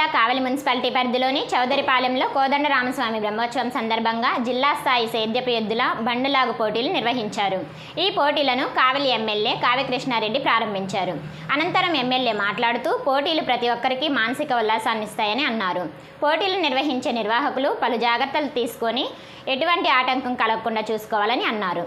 జిల్లా కావలి మున్సిపాలిటీ పరిధిలోని చౌదరిపాలెంలో కోదండ రామస్వామి బ్రహ్మోత్సవం సందర్భంగా జిల్లా స్థాయి సేద్యపు ఎద్దుల బండులాగు పోటీలు నిర్వహించారు. ఈ పోటీలను కావలి ఎమ్మెల్యే కావ్యకృష్ణారెడ్డి ప్రారంభించారు. అనంతరం ఎమ్మెల్యే మాట్లాడుతూ పోటీలు ప్రతి ఒక్కరికి మానసిక ఉల్లాసాన్ని ఇస్తాయని అన్నారు. పోటీలు నిర్వహించే నిర్వాహకులు పలు జాగ్రత్తలు తీసుకొని ఎటువంటి ఆటంకం కలగకుండా చూసుకోవాలని అన్నారు.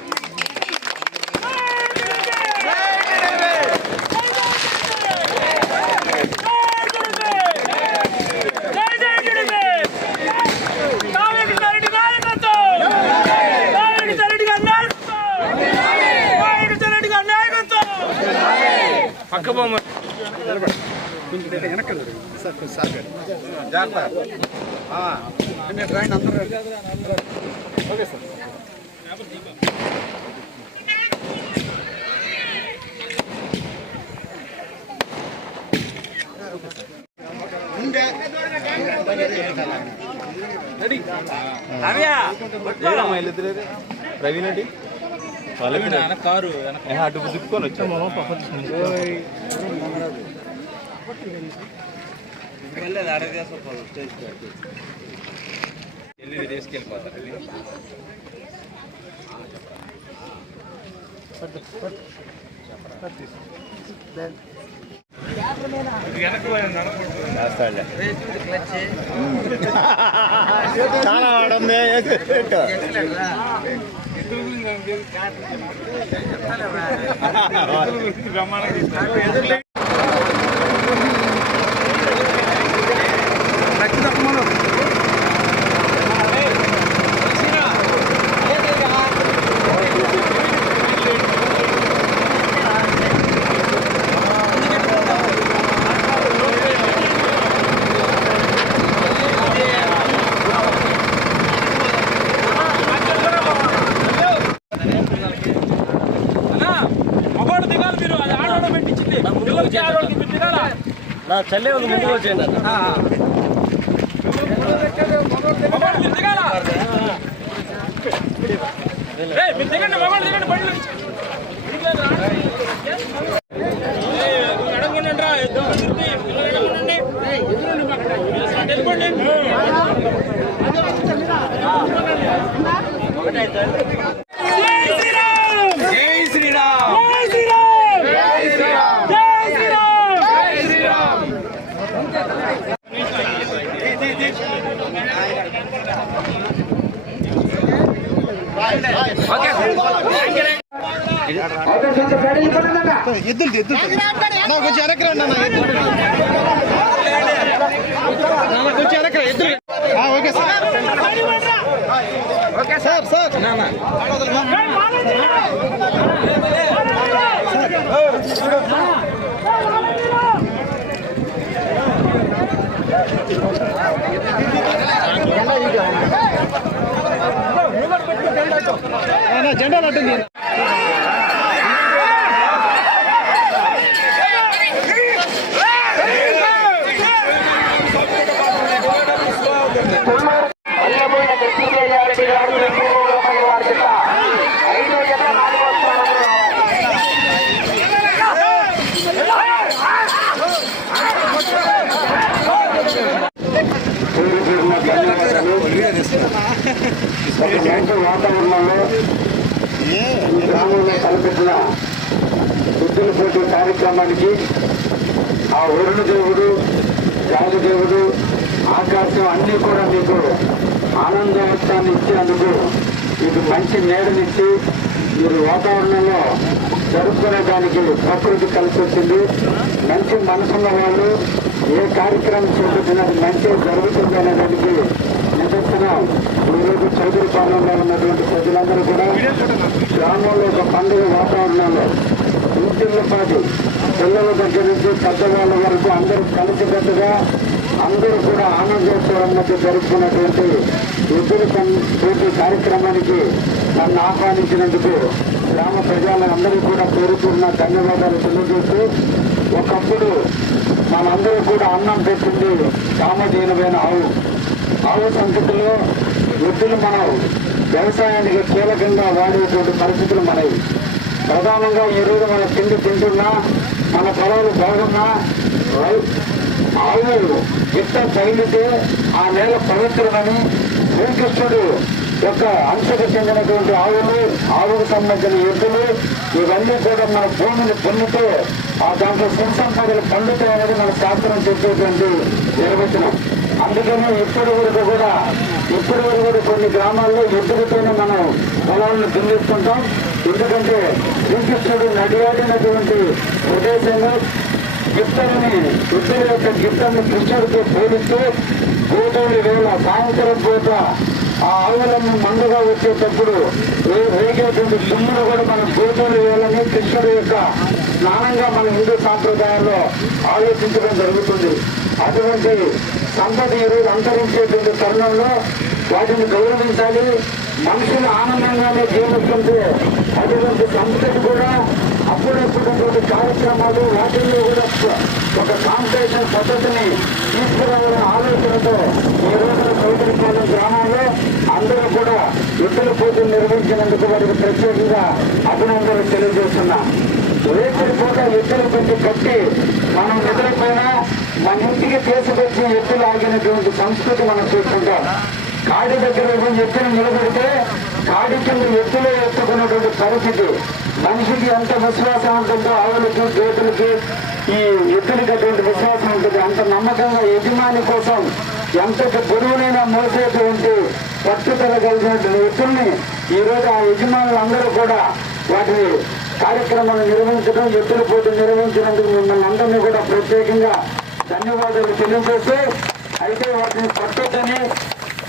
పక్క బొమ్మ వెనక సార్ సార్ జాగ్రత్త రండి అందరూ ఓకే సార్ ప్రవీణ్ అండి కారు అటు దిక్కుకొని వచ్చాము వెళ్ళి తీసుకెళ్ళిపోతారు చాలా వాడుంది. అన్నా నా చెల్లె ఉంది ముందుకు వచ్చేయండి మగవాడు ఎద్దులు ఎద్దులు అన్న కొంచెం వెనక్కి రండి అన్న ఎద్దులు నాన్న, కొంచెం వెనక్కి రా, ఎద్దులు ఆ, okay sir okay sir sir నాన్న అన్న, జెండాలు అడ్డండి ఒక మంచి వాతావరణంలో ఈ గ్రామంలో కల్పించిన బుద్ధుల పోటీ కార్యక్రమానికి ఆ వరుణ దేవుడు దేవుడు ఆకాశం అన్నీ కూడా మీకు ఆనందోత్సాన్ని ఇచ్చినందుకు మీకు మంచి నీడనిచ్చి మీరు వాతావరణంలో జరుపుకునే దానికి ప్రకృతి కలిసి వచ్చింది. మంచి మనసున్న వాళ్ళు ఏ కార్యక్రమం చూపించినది మంచి జరుగుతుంది అనే చేస్తున్నాం. ఈరోజు చౌదరి పాలనలో ఉన్నటువంటి ప్రజలందరూ కూడా గ్రామంలో ఒక పండుగ వాతావరణంలో ఇంటిళ్ళ పాటు పిల్లల దగ్గర నుంచి పెద్దవాళ్ళ వరకు అందరూ కలిసికట్టుగా అందరూ కూడా ఆనందోత్సవం మధ్య జరుపుకున్నటువంటి ఎదురు పోటీ కార్యక్రమానికి నన్ను ఆహ్వానించినందుకు గ్రామ ప్రజలందరికీ కూడా పేరుకున్న ధన్యవాదాలు తెలియజేస్తూ ఒకప్పుడు మనందరూ కూడా అన్నం పెట్టింది కామధీనమైన ఆవు. ఆవు సంతతిలో ఎద్దులు మనం వ్యవసాయానికి కీలకంగా వాడేటువంటి పరిస్థితులు మనవి. ప్రధానంగా ఈరోజు మన తిండి తింటున్నా మన పొలాలు బాగున్నా రై- ఎంత తగిలితే ఆ నేల పవిత్రమని శ్రీకృష్ణుడు యొక్క అంశకు చెందినటువంటి ఆవులు ఆవుకు సంబంధించిన ఎద్దులు ఇవన్నీ కూడా మన భూమిని పొందితే ఆ దాంట్లో సుసంపదలు పండుతాయనేది మన శాస్త్రం చెప్పేటువంటి నిర్వచనం. అందుకనే ఇప్పటి వరకు కూడా ఇప్పటి వరకు కూడా కొన్ని గ్రామాల్లో ఎద్దులతోనే మనం పొలాలను దున్నిస్తుంటాం ఎందుకంటే శ్రీకృష్ణుడు నడియాడినటువంటి ప్రదేశంలో గిఫ్టర్ని వృద్ధుల యొక్క గిఫ్టర్ని కృష్ణుడితో పోలిస్తూ గోధుమల వేళ సాయంత్రం పూట ఆ ఆవులను మందుగా వచ్చేటప్పుడు వేగేటువంటి సుమ్ముడు కూడా మన గోధుమల వేళని కృష్ణుడి యొక్క స్నానంగా మన హిందూ సాంప్రదాయాల్లో ఆలోచించడం జరుగుతుంది. అటువంటి సంపద అంతరించేటువంటి తరుణంలో వాటిని గౌరవించాలి. మనుషులు ఆనందంగానే జీవిస్తుంటే అటువంటి సంస్థలు కూడా అప్పుడప్పుడు కార్యక్రమాలు వాటిల్లో కూడా ఒక కాంపిటేషన్ పద్ధతిని తీసుకురావాలనే ఆలోచనతో ఈ రోజున చౌదరిపాలెం గ్రామంలో అందరూ కూడా ఇతర పోటీలు నిర్వహించినందుకు వారికి ప్రత్యేకంగా అభినందనలు తెలియజేస్తున్నాం. రేపటి పూట ఎత్తులు పెట్టి కట్టి మనం నిద్రపోయినా మన ఇంటికి తీసుకొచ్చి ఎత్తులు ఆగినటువంటి సంస్కృతి మనం చూసుకుంటాం కాడి దగ్గర పోయి ఎత్తులు నిలబెడితే కాడి కింద ఎత్తులో ఎత్తుకున్నటువంటి పరిస్థితి. మనిషికి ఎంత విశ్వాసం ఉంటుందో ఆవులకి గేతులకి ఈ ఎత్తులకి అటువంటి విశ్వాసం ఉంటుంది. అంత నమ్మకంగా యజమాని కోసం ఎంత గురువునైనా మోసేటువంటి పట్టుదల కలిగినటువంటి ఎత్తుల్ని ఈ రోజు ఆ యజమానులందరూ కూడా వాటిని కార్యక్రమాలు నిర్వహించడం ఎత్తుల పోటీ నిర్వహించినందుకు మిమ్మల్ని అందరినీ కూడా ప్రత్యేకంగా ధన్యవాదాలు తెలియజేస్తూ అయితే వాటిని పట్టొద్దని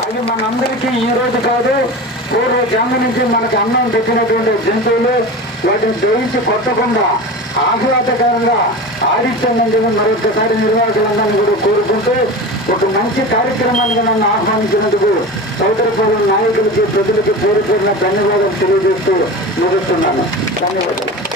అవి మనందరికీ ఈ రోజు కాదు పూర్వ జన్మ నుంచి మనకు అన్నం పెట్టినటువంటి జంతువులు వాటిని జయించి కొట్టకుండా ఆహ్లాదకరంగా ఆదిత్యండి మరొకసారి నిర్వాహకులందరినీ కూడా కోరుకుంటూ ఒక మంచి కార్యక్రమానికి నన్ను ఆహ్వానించినందుకు సౌదరపూర్వ నాయకులకి ప్రజలకి పేరు పేరున ధన్యవాదాలు తెలియజేస్తూ ముగిస్తున్నాను. ధన్యవాదాలు.